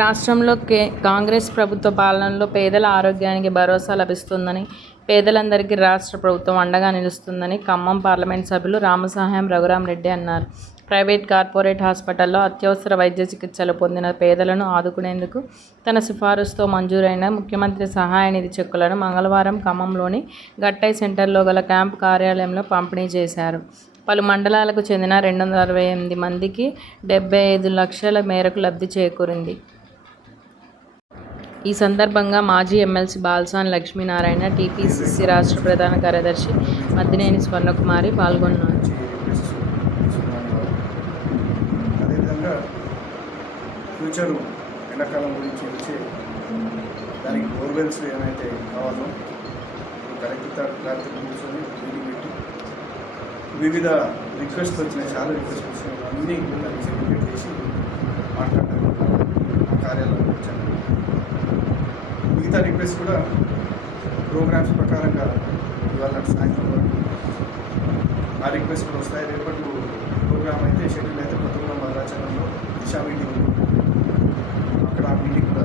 రాష్ట్రంలో కాంగ్రెస్ ప్రభుత్వ పాలనలో పేదల ఆరోగ్యానికి భరోసా లభిస్తుందని, పేదలందరికీ రాష్ట్ర ప్రభుత్వం అండగా నిలుస్తుందని ఖమ్మం పార్లమెంట్ సభ్యులు రామసహాయం రఘురామరెడ్డి అన్నారు. ప్రైవేట్, కార్పొరేట్ హాస్పిటల్లో అత్యవసర వైద్య చికిత్సలు పొందిన పేదలను ఆదుకునేందుకు తన సిఫారసుతో మంజూరైన ముఖ్యమంత్రి సహాయ నిధి చెక్కులను మంగళవారం ఖమ్మంలోని గట్టై సెంటర్లో గల క్యాంపు కార్యాలయంలో పంపిణీ చేశారు. పలు మండలాలకు చెందిన 268 మందికి 75 లక్షల మేరకు లబ్ధి చేకూరింది. ఈ సందర్భంగా మాజీ ఎమ్మెల్సీ బాల్సాని లక్ష్మీనారాయణ, టీపీసీసీ రాష్ట్ర ప్రధాన కార్యదర్శి మద్దినేని స్వర్ణకుమారి పాల్గొన్నారు. అదేవిధంగా ఫ్యూచరు ఎండాకాలం గురించి వచ్చే దానికి బోర్వెల్స్ ఏమైతే కావాలో కలెక్టర్ కూర్చొని మీటింగ్ పెట్టి వివిధ రిక్వెస్ట్ వచ్చినాయి, చాలా రిక్వెస్ట్ వచ్చినాయి. అన్నీ దాన్ని సెగ్రిగేట్ చేసి మాట్లాడడానికి ఆ కార్యాలయంలో వచ్చాను. మిగతా రిక్వెస్ట్ కూడా ప్రోగ్రామ్స్ ప్రకారంగా ఇవాళ సాయంత్రం వరకు ఆ రిక్వెస్ట్ కూడా వస్తాయి. రేపటి ప్రోగ్రామ్ అయితే షెడ్యూల్ అయితే కొత్తగూడెం భద్రాచలంలో దిశా మీటింగ్, అక్కడ ఆ మీటింగ్ కూడా